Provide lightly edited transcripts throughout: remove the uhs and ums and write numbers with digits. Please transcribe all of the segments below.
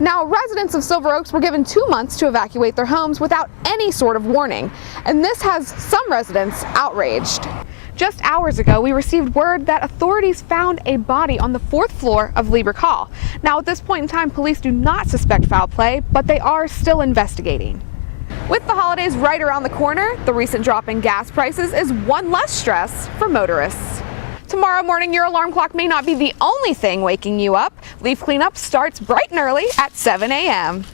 Now, residents of Silver Oaks were given 2 months to evacuate their homes without any sort of warning, and this has some residents outraged. Just hours ago, we received word that authorities found a body on the 4th floor of Lieberg Hall. Now, at this point in time, police do not suspect foul play, but they are still investigating. With the holidays right around the corner, the recent drop in gas prices is one less stress for motorists. Tomorrow morning, your alarm clock may not be the only thing waking you up. Leaf cleanup starts bright and early at 7 a.m.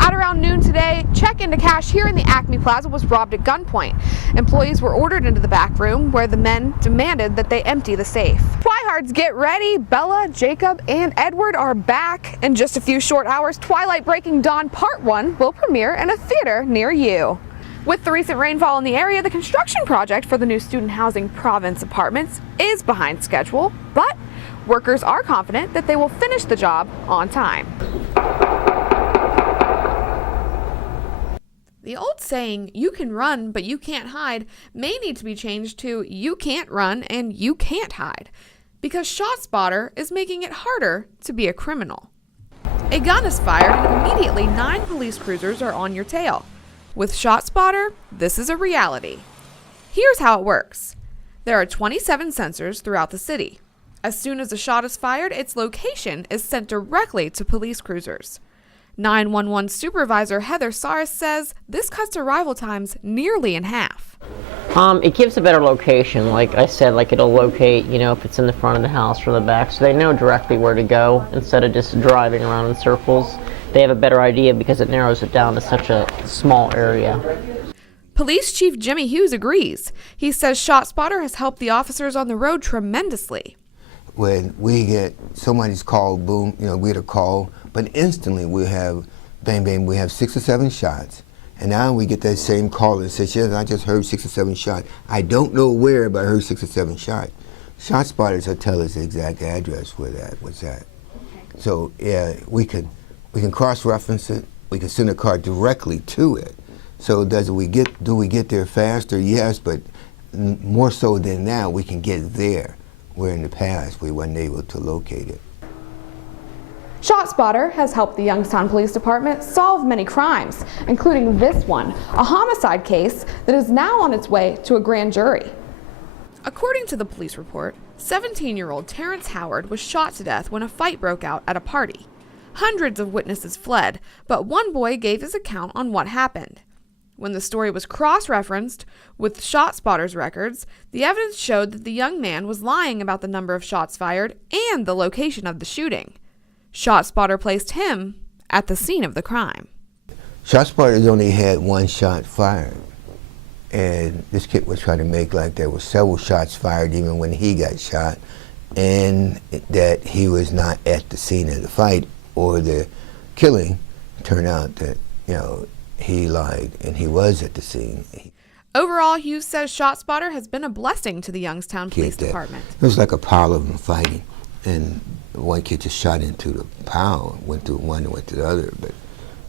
At around noon today, check-into cash here in the Acme Plaza was robbed at gunpoint. Employees were ordered into the back room where the men demanded that they empty the safe. Twihards, get ready. Bella, Jacob, and Edward are back. In just a few short hours, Twilight Breaking Dawn Part 1 will premiere in a theater near you. With the recent rainfall in the area, the construction project for the new student housing Province Apartments is behind schedule, but workers are confident that they will finish the job on time. The old saying, "you can run, but you can't hide," may need to be changed to "you can't run and you can't hide," because ShotSpotter is making it harder to be a criminal. A gun is fired and immediately 9 police cruisers are on your tail. With ShotSpotter, this is a reality. Here's how it works. There are 27 sensors throughout the city. As soon as a shot is fired, its location is sent directly to police cruisers. 911 supervisor Heather Saris says this cuts arrival times nearly in half. It gives a better location. Like I said, like it'll locate, if it's in the front of the house or the back, so they know directly where to go instead of just driving around in circles. They have a better idea because it narrows it down to such a small area. Police Chief Jimmy Hughes agrees. He says ShotSpotter has helped the officers on the road tremendously. When we get somebody's call, boom, we get a call, but instantly we have, bang, bang, we have 6 or 7 shots. And now we get that same call that says, yes, I just heard 6 or 7 shots. I don't know where, but I heard 6 or 7 shots. ShotSpotters will tell us the exact address where that was at. So yeah, we can cross-reference it. We can send a car directly to it. So do we get there faster? Yes, but more so than now, we can get there, where in the past we weren't able to locate it. ShotSpotter has helped the Youngstown Police Department solve many crimes, including this one, a homicide case that is now on its way to a grand jury. According to the police report, 17-year-old Terrence Howard was shot to death when a fight broke out at a party. Hundreds of witnesses fled, but one boy gave his account on what happened. When the story was cross-referenced with ShotSpotter's records, the evidence showed that the young man was lying about the number of shots fired and the location of the shooting. ShotSpotter placed him at the scene of the crime. ShotSpotter only had 1 shot fired, and this kid was trying to make like there were several shots fired even when he got shot, and that he was not at the scene of the fight or the killing. Turned out that, he lied and he was at the scene. Overall, Hughes says ShotSpotter has been a blessing to the Youngstown Police Department. It was like a pile of them fighting, and one kid just shot into the pile, went to one and went to the other, but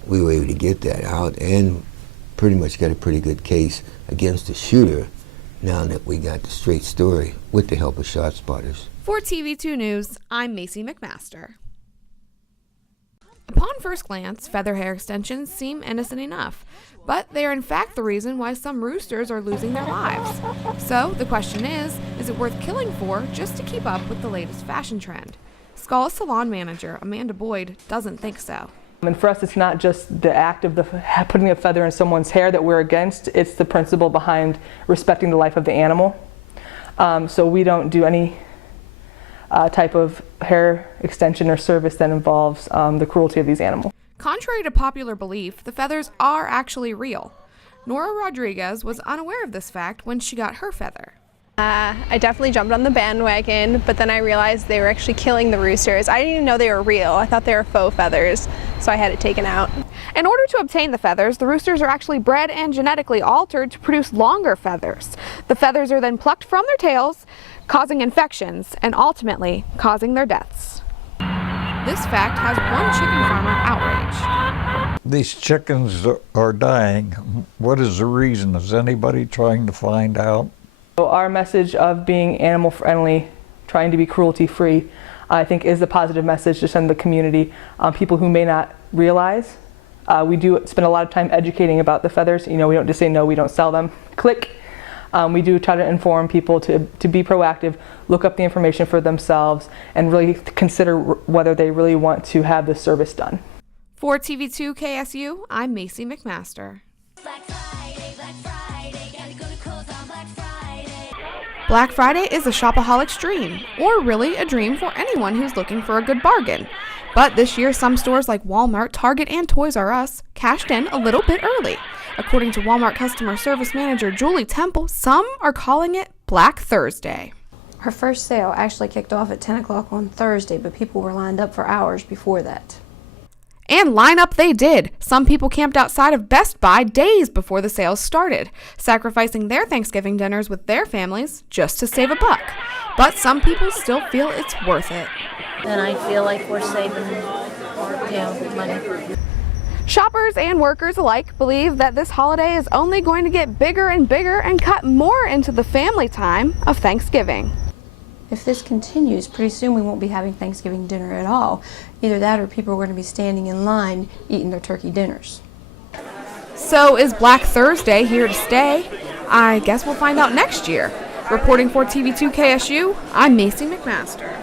we were able to get that out and pretty much got a pretty good case against the shooter now that we got the straight story with the help of ShotSpotters. For TV2 News, I'm Macy McMaster. Upon first glance, feather hair extensions seem innocent enough, but they are in fact the reason why some roosters are losing their lives. So the question is it worth killing for just to keep up with the latest fashion trend? Scala salon manager Amanda Boyd doesn't think so. And for us, it's not just the act of putting a feather in someone's hair that we're against, it's the principle behind respecting the life of the animal. So we don't do any type of hair extension or service that involves the cruelty of these animals. Contrary to popular belief, the feathers are actually real. Nora Rodriguez was unaware of this fact when she got her feather. I definitely jumped on the bandwagon, but then I realized they were actually killing the roosters. I didn't even know they were real. I thought they were faux feathers, so I had it taken out. In order to obtain the feathers, the roosters are actually bred and genetically altered to produce longer feathers. The feathers are then plucked from their tails, causing infections and ultimately causing their deaths. This fact has one chicken farmer outraged. These chickens are dying. What is the reason? Is anybody trying to find out? So our message of being animal friendly, trying to be cruelty free, I think is a positive message to send the community. People who may not realize. We do spend a lot of time educating about the feathers. You know, we don't just say no, we don't sell them. Click. We do try to inform people to be proactive, look up the information for themselves, and really consider whether they really want to have this service done. For TV2 KSU, I'm Macy McMaster. Black Friday is a shopaholic's dream, or really a dream for anyone who's looking for a good bargain. But this year, some stores like Walmart, Target, and Toys R Us cashed in a little bit early. According to Walmart customer service manager Julie Temple, some are calling it Black Thursday. Our first sale actually kicked off at 10 o'clock on Thursday, but people were lined up for hours before that. And line up they did. Some people camped outside of Best Buy days before the sales started, sacrificing their Thanksgiving dinners with their families just to save a buck. But some people still feel it's worth it. And I feel like we're saving, money. Shoppers and workers alike believe that this holiday is only going to get bigger and bigger and cut more into the family time of Thanksgiving. If this continues, pretty soon we won't be having Thanksgiving dinner at all. Either that or people are going to be standing in line eating their turkey dinners. So is Black Thursday here to stay? I guess we'll find out next year. Reporting for TV2 KSU, I'm Macy McMaster.